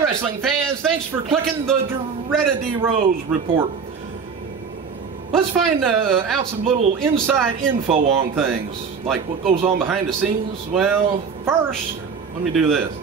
Hi, wrestling fans. Thanks for clicking the Dreaded D-Rose report. Let's find out some little inside info on things, like what goes on behind the scenes. Well, first, let me do this.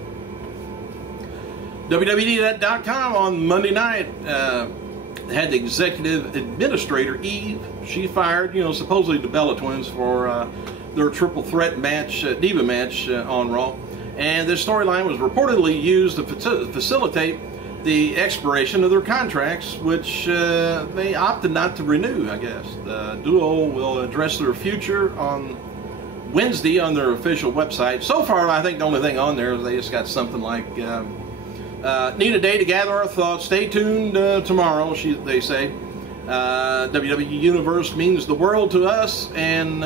WWE.com on Monday night had the executive administrator, Eve. She fired, supposedly the Bella Twins for their triple threat match, Diva match on Raw. And this storyline was reportedly used to facilitate the expiration of their contracts, which they opted not to renew, I guess. The duo will address their future on Wednesday on their official website. So far, I think the only thing on there is they just got something like, need a day to gather our thoughts. Stay tuned tomorrow, they say. WWE Universe means the world to us, and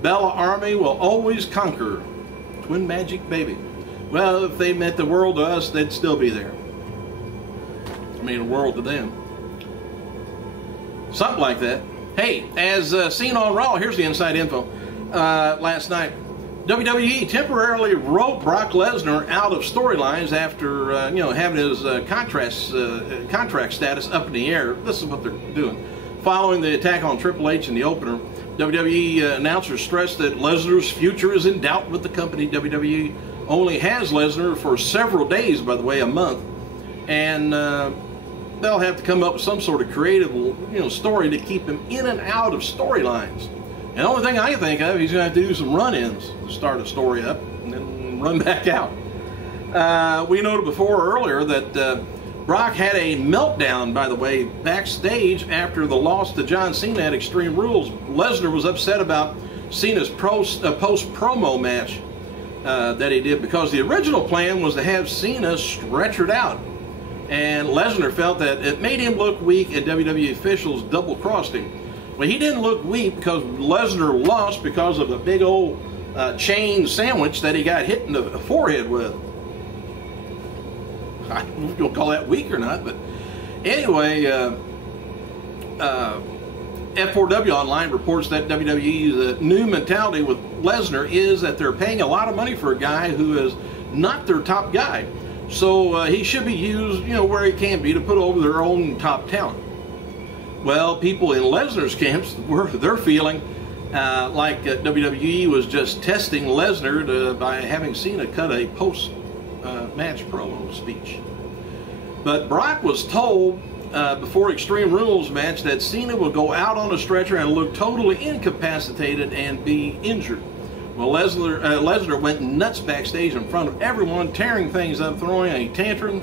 Bella Army will always conquer. Twin Magic, baby. Well, if they meant the world to us, they'd still be there. I mean, the world to them. Something like that. Hey, as seen on Raw, here's the inside info. Last night, WWE temporarily wrote Brock Lesnar out of storylines after, having his contract status up in the air. This is what they're doing. Following the attack on Triple H in the opener, WWE announcers stressed that Lesnar's future is in doubt with the company. WWE only has Lesnar for several days, by the way, a month, and they'll have to come up with some sort of creative, story to keep him in and out of storylines. And the only thing I can think of, he's going to have to do some run-ins to start a story up and then run back out. We noted earlier that Brock had a meltdown, by the way, backstage after the loss to John Cena at Extreme Rules. Lesnar was upset about Cena's post-promo match that he did, because the original plan was to have Cena stretchered out. And Lesnar felt that it made him look weak, and WWE officials double-crossed him. Well, he didn't look weak because Lesnar lost because of the big old chain sandwich that he got hit in the forehead with. I don't know if you'll call that weak or not, but anyway, F4W Online reports that WWE's new mentality with Lesnar is that they're paying a lot of money for a guy who is not their top guy. So he should be used, where he can be to put over their own top talent. Well, people in Lesnar's camps, they're feeling like WWE was just testing Lesnar by having Cena cut a post-match promo speech. But Brock was told before Extreme Rules match that Cena will go out on a stretcher and look totally incapacitated and be injured. Well, Lesnar went nuts backstage in front of everyone, tearing things up, throwing a tantrum.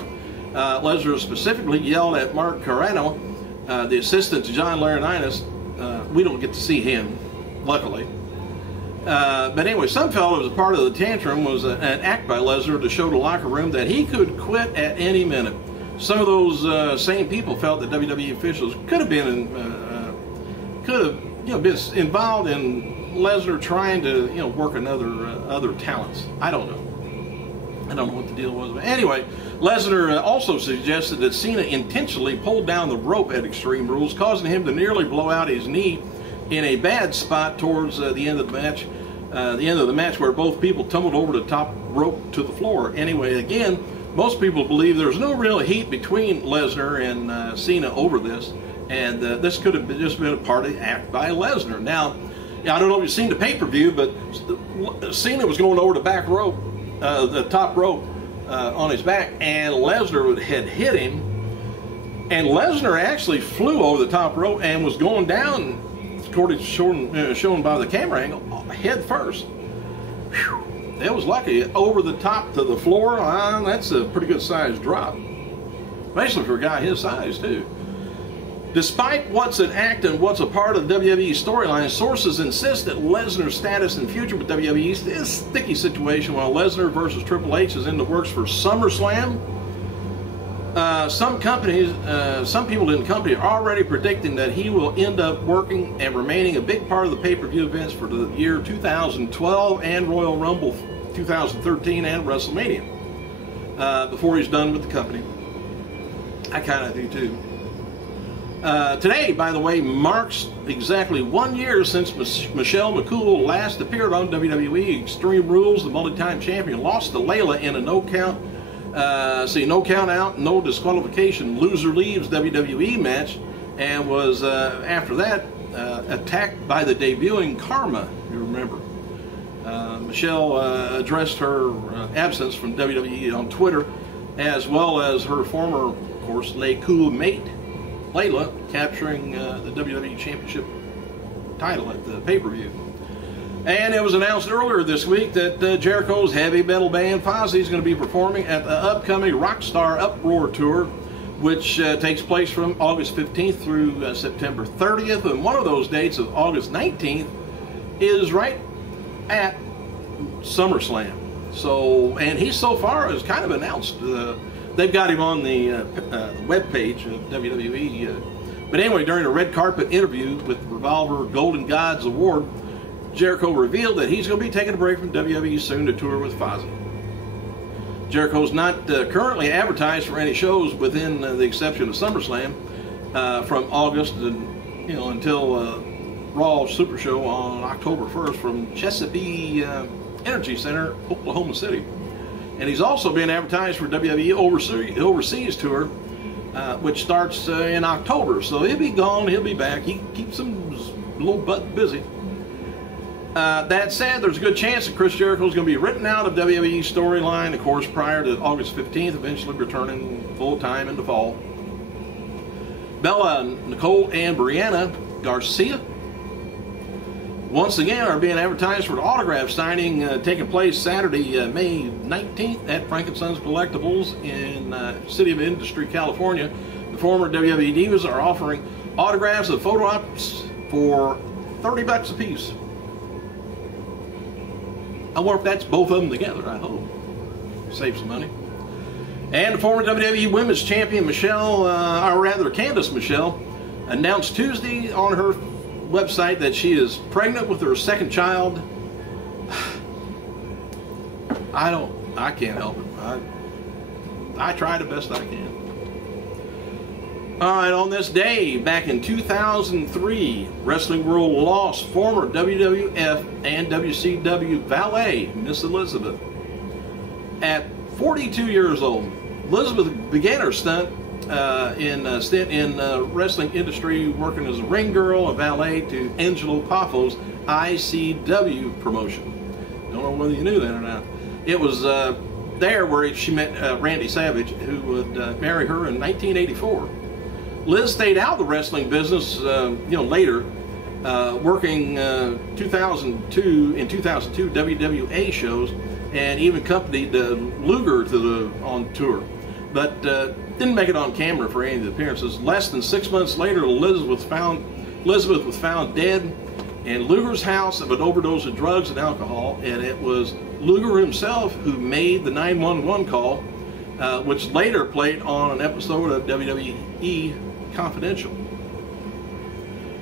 Lesnar specifically yelled at Mark Carrano, the assistant to John Laurinaitis. We don't get to see him, luckily. But anyway, some felt it was a part of the tantrum was an act by Lesnar to show the locker room that he could quit at any minute. Some of those same people felt that WWE officials could have been been involved in Lesnar trying to work other talents. I don't know what the deal was. But anyway, Lesnar also suggested that Cena intentionally pulled down the rope at Extreme Rules, causing him to nearly blow out his knee in a bad spot towards the end of the match. Where both people tumbled over the top rope to the floor. Anyway, again, most people believe there's no real heat between Lesnar and Cena over this, and this could have just been a part of the act by Lesnar. Now, I don't know if you've seen the pay-per-view, but Cena was going over the back rope, the top rope on his back, and Lesnar had hit him, and Lesnar actually flew over the top rope and was going down, according to shown by the camera angle, head first. Whew. That was lucky. Over the top to the floor, that's a pretty good sized drop. Especially for a guy his size, too. Despite what's an act and what's a part of WWE's storyline, sources insist that Lesnar's status and future with WWE is a sticky situation. While Lesnar versus Triple H is in the works for SummerSlam, some people in the company are already predicting that he will end up working and remaining a big part of the pay-per-view events for the year 2012 and Royal Rumble 2013 and WrestleMania before he's done with the company. I kind of do too. Today, by the way, marks exactly 1 year since Michelle McCool last appeared on WWE Extreme Rules. The multi-time champion lost to Layla in a no-count See, no count out, no disqualification. Loser leaves WWE match, and was after that attacked by the debuting Karma. You remember? Michelle addressed her absence from WWE on Twitter, as well as her former, of course, cool mate, Layla, capturing the WWE Championship title at the pay-per-view. And it was announced earlier this week that Jericho's heavy metal band Fozzy is going to be performing at the upcoming Rockstar Uproar Tour, which takes place from August 15th through September 30th. And one of those dates of August 19th is right at SummerSlam. So, and he so far has kind of announced, they've got him on the web page of WWE. But anyway, during a red carpet interview with the Revolver Golden Gods Award, Jericho revealed that he's going to be taking a break from WWE soon to tour with Fozzy. Jericho's not currently advertised for any shows within the exception of SummerSlam from August and, until Raw Super Show on October 1st from Chesapeake Energy Center, Oklahoma City. And he's also being advertised for WWE Overseas Tour, which starts in October. So he'll be gone, he'll be back. He keeps him a little butt busy. That said, there's a good chance that Chris Jericho is going to be written out of WWE storyline, of course, prior to August 15th, eventually returning full-time in the fall. Bella, Nicole, and Brianna Garcia once again are being advertised for the autograph signing taking place Saturday, May 19th at Frank & Sons Collectibles in City of Industry, California. The former WWE Divas are offering autographs and photo ops for $30 a piece. I wonder if that's both of them together. I hope. Save some money. And the former WWE Women's Champion Michelle, or rather Candice Michelle, announced Tuesday on her website that she is pregnant with her second child. I can't help it. I try the best I can. All right, on this day, back in 2003, Wrestling World lost former WWF and WCW valet, Miss Elizabeth. At 42 years old, Elizabeth began her stint in wrestling industry, working as a ring girl, a valet to Angelo Paffo's ICW promotion. Don't know whether you knew that or not. It was there where she met Randy Savage, who would marry her in 1984. Liz stayed out of the wrestling business, later, working 2002 WWA shows, and even accompanied Luger on tour, but didn't make it on camera for any of the appearances. Less than 6 months later, Elizabeth was found dead in Luger's house of an overdose of drugs and alcohol, and it was Luger himself who made the 911 call, which later played on an episode of WWE Confidential.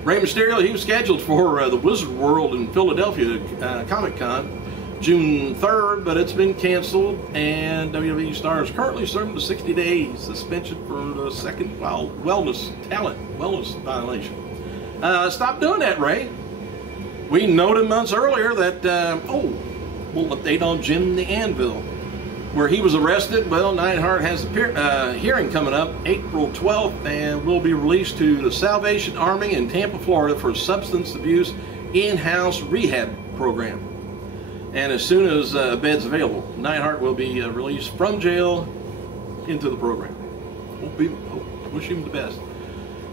Rey Mysterio, he was scheduled for the Wizard World in Philadelphia Comic-Con June 3rd, but it's been canceled, and WWE star is currently serving the 60-day suspension for the second wellness violation. Stop doing that, Ray. We noted months earlier that, we'll update on Jim the Anvil, where he was arrested. Well, Neidhart has a hearing coming up April 12th and will be released to the Salvation Army in Tampa, Florida for substance abuse in-house rehab program. And as soon as a bed's available, Neidhart will be released from jail into the program. Wish him the best.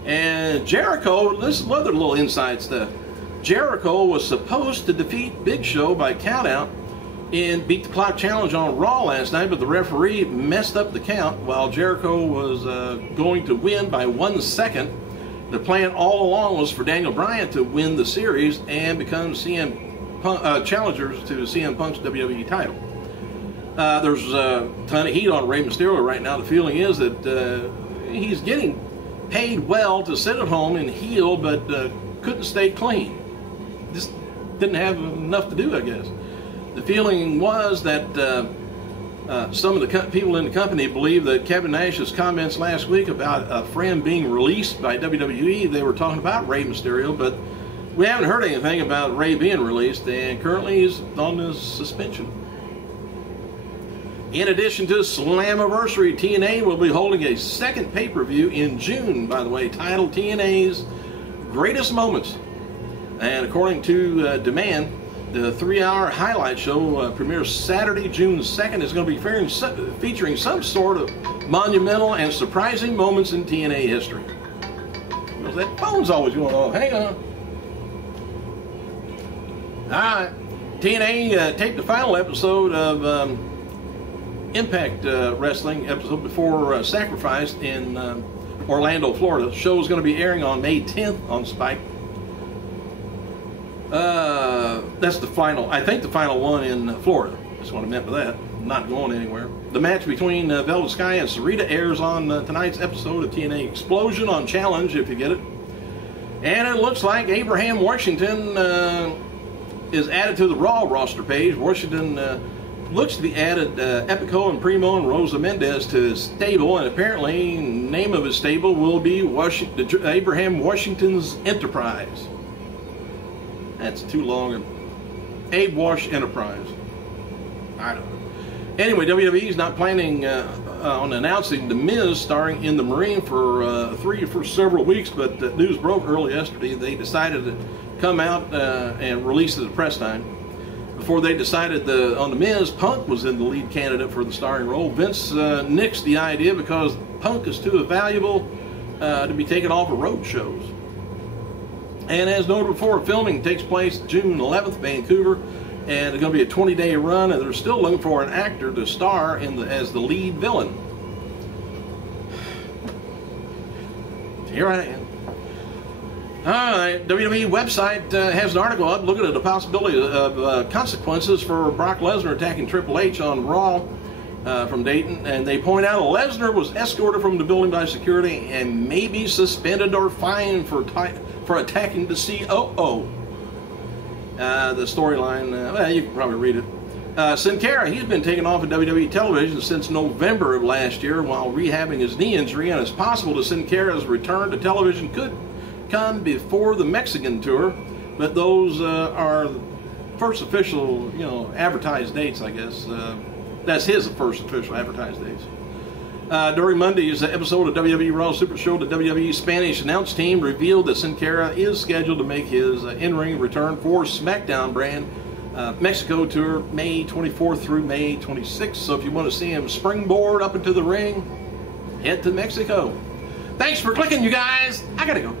And Jericho, this is another little inside stuff. Jericho was supposed to defeat Big Show by countout in Beat the Clock Challenge on Raw last night, but the referee messed up the count while Jericho was going to win by 1 second. The plan all along was for Daniel Bryan to win the series and become challengers to CM Punk's WWE title. There's a ton of heat on Rey Mysterio right now. The feeling is that he's getting paid well to sit at home and heel, but couldn't stay clean. Just didn't have enough to do, I guess. The feeling was that some of the people in the company believe that Kevin Nash's comments last week about a friend being released by WWE, they were talking about Rey Mysterio, but we haven't heard anything about Rey being released, and currently he's on his suspension. In addition to Slammiversary, TNA will be holding a second pay-per-view in June, by the way, titled TNA's Greatest Moments. And according to Demand, the 3-hour highlight show premieres Saturday, June 2nd. Is going to be featuring some sort of monumental and surprising moments in TNA history. Because that phone's always going on. Hang on. Alright. TNA taped the final episode of Impact Wrestling, episode before Sacrifice, in Orlando, Florida. The show is going to be airing on May 10th on Spike. That's the final, I think the final one in Florida. That's what I meant by that. Not going anywhere. The match between Velvet Sky and Sarita airs on tonight's episode of TNA Explosion on Challenge, if you get it. And it looks like Abraham Washington is added to the Raw roster page. Washington looks to be added Epico and Primo and Rosa Mendez to his stable, and apparently name of his stable will be Abraham Washington's Enterprise. That's too long. Abe Wash Enterprise. I don't know. Anyway, WWE is not planning on announcing The Miz starring in The Marine for several weeks, but the news broke early yesterday. They decided to come out and release it at press time. Before they decided on The Miz, Punk was in the lead candidate for the starring role. Vince nixed the idea because Punk is too valuable to be taken off of road shows. And as noted before, filming takes place June 11th, Vancouver, and it's going to be a 20-day run, and they're still looking for an actor to star as the lead villain. Here I am. Alright, WWE website has an article up looking at the possibility of consequences for Brock Lesnar attacking Triple H on Raw from Dayton, and they point out Lesnar was escorted from the building by security and may be suspended or fined for attacking the COO. The storyline, well, you can probably read it. Sin Cara, he's been taken off of WWE television since November of last year while rehabbing his knee injury, and it's possible that Sin Cara's return to television could come before the Mexican tour, but those are first official, advertised dates, I guess. That's his first official advertised dates. During Monday's episode of WWE Raw Super Show, the WWE Spanish announce team revealed that Sin Cara is scheduled to make his in-ring return for SmackDown brand Mexico tour May 24th through May 26th. So if you want to see him springboard up into the ring, head to Mexico. Thanks for clicking, you guys. I gotta go.